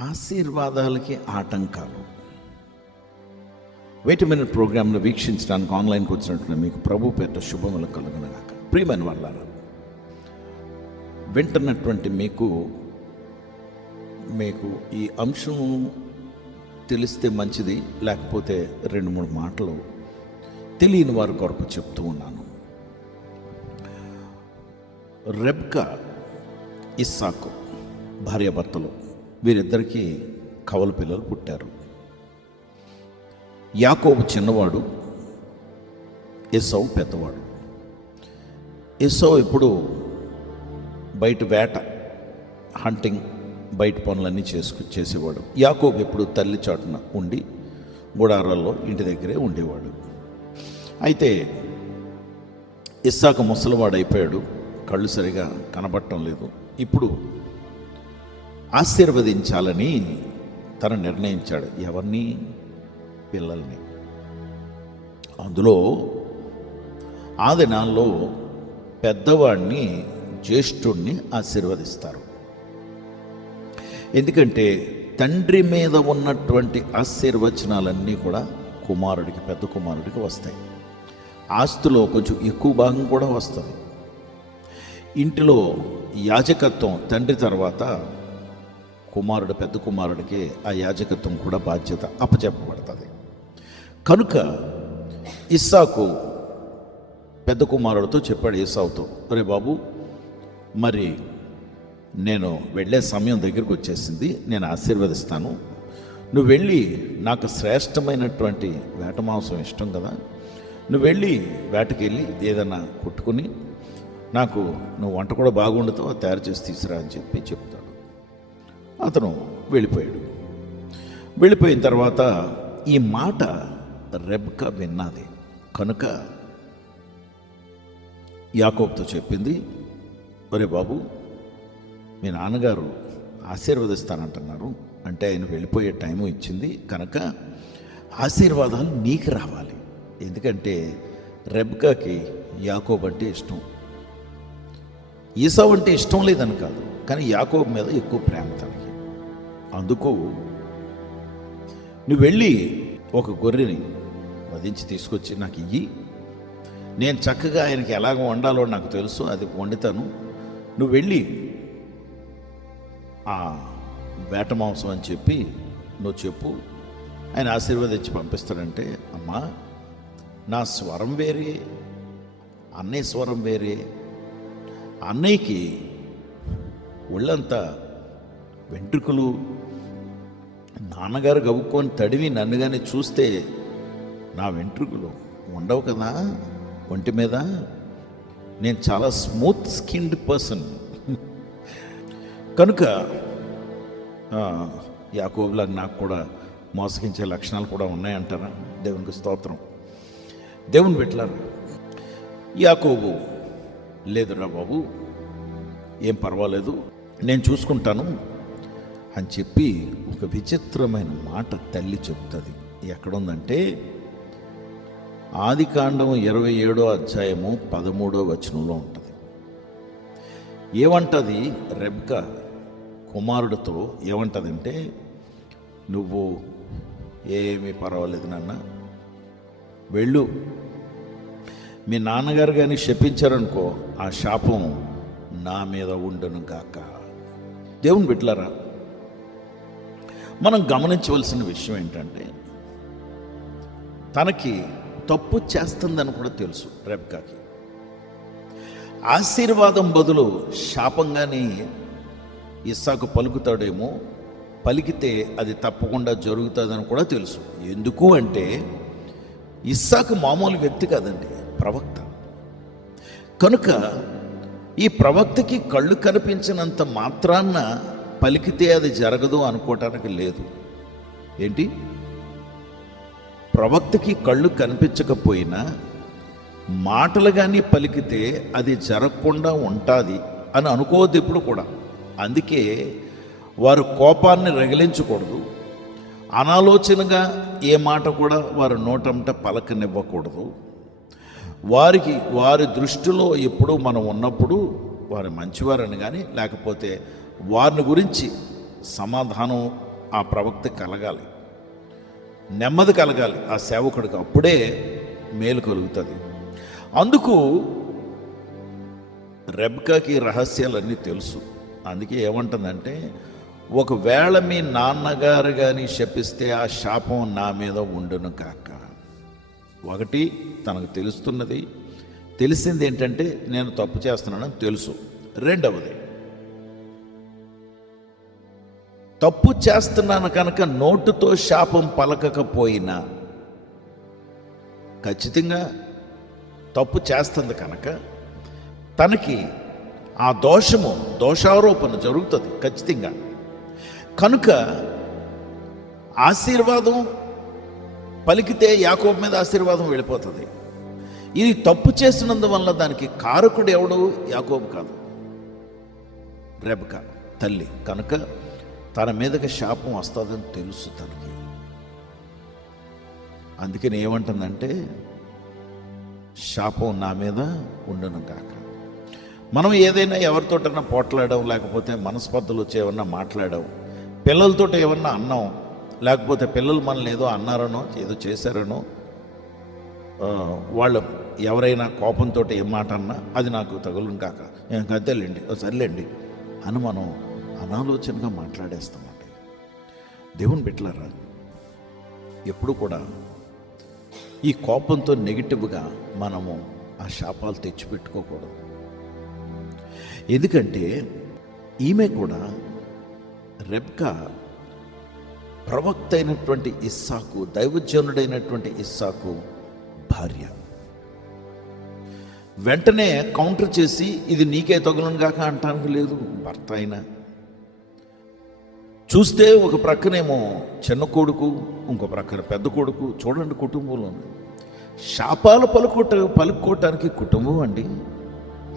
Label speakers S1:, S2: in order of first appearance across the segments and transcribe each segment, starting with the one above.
S1: ఆశీర్వాదాలకి ఆటంకాలు. వెయిట్ ప్రోగ్రాంను వీక్షించడానికి ఆన్లైన్కి వచ్చినట్లు మీకు ప్రభు పేట శుభములు కలుగునగాక. ప్రియమైన వాళ్ళారా వింటున్నటువంటి మీకు మీకు ఈ అంశం తెలిస్తే మంచిది లేకపోతే రెండు మూడు మాటలు తెలియని వారి కొరకు చెప్తూ ఉన్నాను. రెబ్కా ఇస్సాకు భార్యాభర్తలు. వీరిద్దరికీ కవల పిల్లలు పుట్టారు. యాకోబు చిన్నవాడు ఎస్సవ్ పెద్దవాడు. ఎస్సవ్ ఇప్పుడు బయట వేట హంటింగ్ బయట పనులన్నీ చేసుకు చేసేవాడు. యాకోబు ఎప్పుడు తల్లి చాటున ఉండి గుడారాల్లో ఇంటి దగ్గరే ఉండేవాడు. అయితే ఇస్సాక ముసలివాడు అయిపోయాడు కళ్ళు సరిగా కనబడటం లేదు. ఇప్పుడు ఆశీర్వదించాలని తను నిర్ణయించాడు. ఎవరిని? పిల్లల్ని. అందులో ఆ దినాల్లో పెద్దవాడిని జ్యేష్ఠుణ్ణి ఆశీర్వదిస్తారు. ఎందుకంటే తండ్రి మీద ఉన్నటువంటి ఆశీర్వచనాలన్నీ కూడా కుమారుడికి పెద్ద కుమారుడికి వస్తాయి. ఆస్తిలో కొంచెం ఎక్కువ భాగం కూడా వస్తుంది. ఇంటిలో యాజకత్వం తండ్రి తర్వాత కుమారుడు పెద్ద కుమారుడికి ఆ యాజకత్వం కూడా బాధ్యత అప్పచెప్పబడుతుంది. కనుక ఇస్సాకు పెద్ద కుమారుడితో చెప్పాడు ఇస్సావుతో అరే బాబు మరి నేను వెళ్ళే సమయం దగ్గరికి వచ్చేసింది నేను ఆశీర్వదిస్తాను. నువ్వు వెళ్ళి నాకు శ్రేష్టమైనటువంటి వేట మాంసం ఇష్టం కదా నువ్వు వెళ్ళి వేటకి వెళ్ళి ఏదైనా కొట్టుకుని నాకు నువ్వు వంట కూడా బాగుండుతావు తయారు చేసి తీసురా అని చెప్పి చెప్తాను అతను వెళ్ళిపోయాడు. వెళ్ళిపోయిన తర్వాత ఈ మాట రెబ్క విన్నది. కనుక యాకోబ్తో చెప్పింది ఒరే బాబు మీ నాన్నగారు ఆశీర్వదిస్తానంటున్నారు. అంటే ఆయన వెళ్ళిపోయే టైము ఇచ్చింది. కనుక ఆశీర్వాదాలు నీకు రావాలి. ఎందుకంటే రెబ్కాకి యాకోబ్ అంటే ఇష్టం. ఈసావ్ అంటే ఇష్టం లేదని కాదు. కానీ యాకోబ్ మీద ఎక్కువ ప్రేమ తనకి. అందుకోవు నువ్వు వెళ్ళి ఒక గొర్రెని వధించి తీసుకొచ్చి నాకు ఇయ్యి. నేను చక్కగా ఆయనకి ఎలాగ వండాలో నాకు తెలుసు అది వండుతాను. నువ్వు వెళ్ళి ఆ వేట మాంసం అని చెప్పి నువ్వు చెప్పు. ఆయన ఆశీర్వదించి పంపిస్తాడంటే అమ్మా నా స్వరం వేరే అన్నయ్య స్వరం వేరే. అన్నయ్యకి ఒళ్ళంతా వెంట్రుకలు నాన్నగారు గవ్వుకొని తడివి నన్ను కానీ చూస్తే నా వెంట్రుకలు ఉండవు కదా? ఒంటి మీద? నేను చాలా స్మూత్ స్కిన్డ్ పర్సన్. కనుక యాకోబులాగా నాకు కూడా మోసగించే లక్షణాలు కూడా ఉన్నాయంటారా? దేవునికి స్తోత్రం. దేవుని పెట్టలారు యాకోబు లేదురా బాబు ఏం పర్వాలేదు నేను చూసుకుంటాను అని చెప్పి ఒక విచిత్రమైన మాట తల్లి చెప్తుంది. ఎక్కడుందంటే ఆది కాండం ఇరవై ఏడో అధ్యాయము పదమూడో వచనంలో ఉంటుంది. ఏమంటది రెబ్క కుమారుడితో ఏమంటదంటే నువ్వు ఏమీ పర్వాలేదు నాన్న. వెళ్ళు. మీ నాన్నగారు కానీ శపించారనుకో ఆ శాపం నా మీద ఉండును గాక. దేవుని బిడ్డలారా మనం గమనించవలసిన విషయం ఏంటంటే తనకి తప్పు చేస్తుందని కూడా తెలుసు రెబ్కాకి. ఆశీర్వాదం బదులు శాపంగానే ఇస్సాకు పలుకుతాడేమో పలికితే అది తప్పకుండా జరుగుతుందని కూడా తెలుసు. ఎందుకు అంటే ఇస్సాకు మామూలు వ్యక్తి కాదండి ప్రవక్త. కనుక ఈ ప్రవక్తకి కళ్ళు కనిపించినంత మాత్రాన్న పలికితే అది జరగదు అనుకోవటానికి లేదు. ఏంటి? ప్రవక్తకి కళ్ళు కనిపించకపోయినా మాటలు కానీ పలికితే అది జరగకుండా ఉంటుంది అని అనుకోవద్దు ఇప్పుడు కూడా. అందుకే వారు కోపాన్ని రగిలించకూడదు. అనాలోచనగా ఏ మాట కూడా వారు నోటంట పలకనివ్వకూడదు. వారికి వారి దృష్టిలో ఎప్పుడు మనం ఉన్నప్పుడు వారు మంచివారని కానీ లేకపోతే వారిని గురించి సమాధానం ఆ ప్రవక్త కలగాలి. నెమ్మది కలగాలి. ఆ సేవకుడికి అప్పుడే మేలు కలుగుతుంది. అందుకు రెబ్కాకి రహస్యాలన్నీ తెలుసు. అందుకే ఏమంటుందంటే ఒకవేళ మీ నాన్నగారు కానీ శపిస్తే ఆ శాపం నా మీద ఉండును కాక ఒకటి తనకు తెలుస్తున్నది. తెలిసింది ఏంటంటే నేను తప్పు చేస్తున్నానని తెలుసు. రెండవది తప్పు చేస్తున్నాను కనుక నోటుతో శాపం పలకకపోయినా ఖచ్చితంగా తప్పు చేస్తుంది కనుక తనకి ఆ దోషము దోషారోపణ జరుగుతుంది ఖచ్చితంగా. కనుక ఆశీర్వాదం పలికితే యాకోబ మీద ఆశీర్వాదం వెళ్ళిపోతుంది. ఇది తప్పు చేసినందువల్ల దానికి కారకుడు ఎవడు యాకోబు కాదు. రెబక తల్లి. కనుక తన మీదకి శాపం వస్తుందని తెలుసు తనకి. అందుకని ఏమంటుందంటే శాపం నా మీద ఉండను కాక. మనం ఏదైనా ఎవరితోటైనా పోట్లాడడం లేకపోతే మనస్పర్ధలు వచ్చి ఏమన్నా మాట్లాడడం పిల్లలతో ఏమన్నా అన్నాం లేకపోతే పిల్లలు మనల్ని ఏదో అన్నారనో ఏదో చేశారనో వాళ్ళు ఎవరైనా కోపంతో ఏం మాట అన్నా అది నాకు తగులును కాక. "ఏం అంతేలేండి సర్లేండి అని మనం అనాలోచనగా మాట్లాడేస్తామండి. దేవుని బిట్లరా ఎప్పుడు కూడా ఈ కోపంతో నెగిటివ్గా మనము ఆ శాపాలు తెచ్చిపెట్టుకోకూడదు. ఎందుకంటే ఈమె కూడా రెబ్కా ప్రవక్త అయినటువంటి ఇస్సాకు దైవజనుడైనటువంటి ఇస్సాకు భార్య. వెంటనే కౌంటర్ చేసి ఇది నీకే తగులను గాక అంటానికి లేదు. భర్త అయినా చూస్తే ఒక ప్రక్కనేమో చిన్న కొడుకు ఇంకో ప్రక్కన పెద్ద కొడుకు చూడండి కుటుంబంలో శాపాలు పలుకుట పలుకోవటానికి కుటుంబం అండి.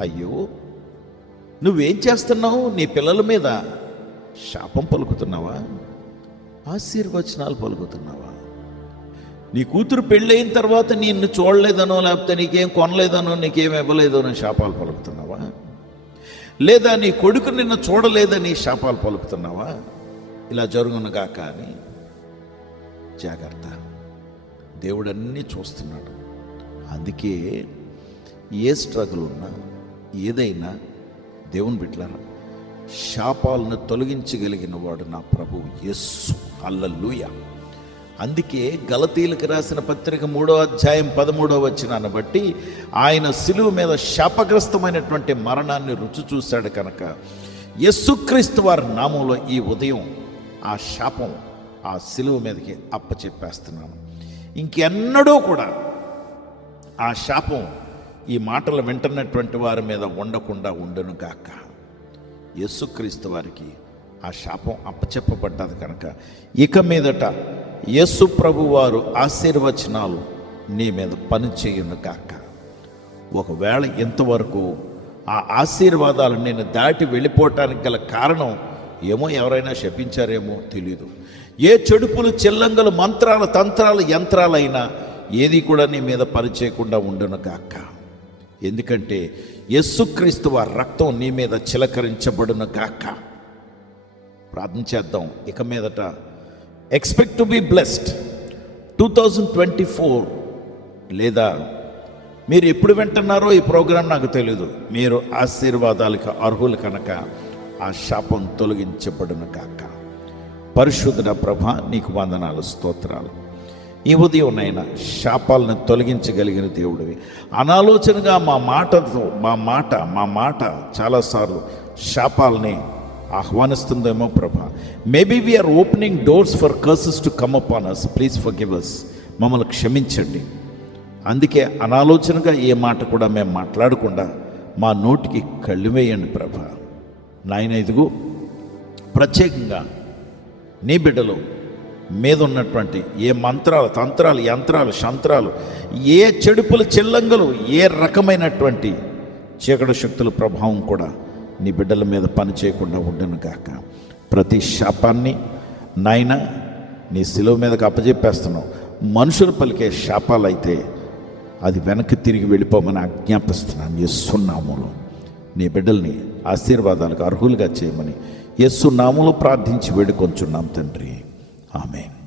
S1: అయ్యో నువ్వేం చేస్తున్నావు? నీ పిల్లల మీద శాపం పలుకుతున్నావా? ఆశీర్వచనాలు పలుకుతున్నావా? నీ కూతురు పెళ్ళైన తర్వాత నిన్ను చూడలేదనో లేకపోతే నీకేం కొనలేదనో నీకేం ఇవ్వలేదనో శాపాలు పలుకుతున్నావా? లేదా నీ కొడుకు నిన్ను చూడలేదని శాపాలు పలుకుతున్నావా? ఇలా జరుగునుగా కానీ జాగ్రత్త. దేవుడు అన్నీ చూస్తున్నాడు. అందుకే ఏ స్ట్రగుల్ ఉన్నా ఏదైనా దేవుని బిడ్డలారా శాపాలను తొలగించగలిగిన వాడు నా ప్రభు యస్సు అల్లల్లుయ అందుకే గలతీలకు రాసిన పత్రిక మూడో అధ్యాయం పదమూడో వచ్చినాన్ని బట్టి ఆయన సిలువు మీద శాపగ్రస్తమైనటువంటి మరణాన్ని రుచి చూశాడు కనుక. యస్సుక్రీస్తు వారి నామంలో ఈ ఉదయం ఆ శాపం ఆ సిలువ మీదకి అప్పచెప్పేస్తున్నాను. ఇంకెన్నడూ కూడా ఆ శాపం ఈ మాటలు వింటున్నటువంటి వారి మీద ఉండకుండా ఉండును గాక. యేసుక్రీస్తు వారికి ఆ శాపం అప్పచెప్పబడ్డది కనుక ఇక మీదట యేసు ప్రభు వారు ఆశీర్వచనాలు నీ మీద పని చేయును గాక. ఒకవేళ ఇంతవరకు ఆ ఆశీర్వాదాలు నేను దాటి వెళ్ళిపోవటానికి గల కారణం ఏమో ఎవరైనా శపించారేమో తెలీదు. ఏ చెడుపులు చెల్లంగలు మంత్రాలు తంత్రాలు యంత్రాలైనా ఏది కూడా నీ మీద పనిచేయకుండా ఉండను గాక. ఎందుకంటే యస్సుక్రీస్తు వారి రక్తం నీ మీద చిలకరించబడును గాక. ప్రార్థన చేద్దాం. ఇక మీదట expect to be blessed two thousand twenty four లేదా మీరు ఎప్పుడు వింటున్నారో ఈ ప్రోగ్రాం నాకు తెలియదు మీరు ఆశీర్వాదాలకు అర్హులు కనుక ఆ శాపం తొలగించబడును కాక పరిశుద్ధ ప్రభ నీకు వందనాలు స్తోత్రాలు. ఈ ఉదయం నైనా శాపాలను తొలగించగలిగిన దేవుడివి. అనాలోచనగా మా మాటతో మా మాట మా మాట చాలాసార్లు శాపాలని ఆహ్వానిస్తుందేమో ప్రభ. Maybe we're opening doors for curses to come up on us please forgive us మమ్మల్ని క్షమించండి. అందుకే అనాలోచనగా ఏ మాట కూడా మేము మాట్లాడకుండా మా నోటికి కళ్ళు వేయండి నాయన ఇదిగో ప్రత్యేకంగా నీ బిడ్డలు మీద ఉన్నటువంటి ఏ మంత్రాలు తంత్రాలు యంత్రాలు శంత్రాలు ఏ చెడుపుల చిల్లంగలు ఏ రకమైనటువంటి చీకటి శక్తుల ప్రభావం కూడా నీ బిడ్డల మీద పని చేయకుండా ఉండను కాక ప్రతి శాపాన్ని నాయన నీ శిలువ మీదకి అప్పజెప్పేస్తున్నావు. మనుషులు పలికే శాపాలు అయితే అది వెనక్కి తిరిగి వెళ్ళిపోమని ఆజ్ఞాపిస్తున్నాను. చేస్తున్నాములో నీ బిడ్డల్ని ఆశీర్వాదాలకు అర్హులుగా చేయమని యస్సు నామములో ప్రార్థించి వేడుకొంచున్నాం తండ్రి. ఆమెన్.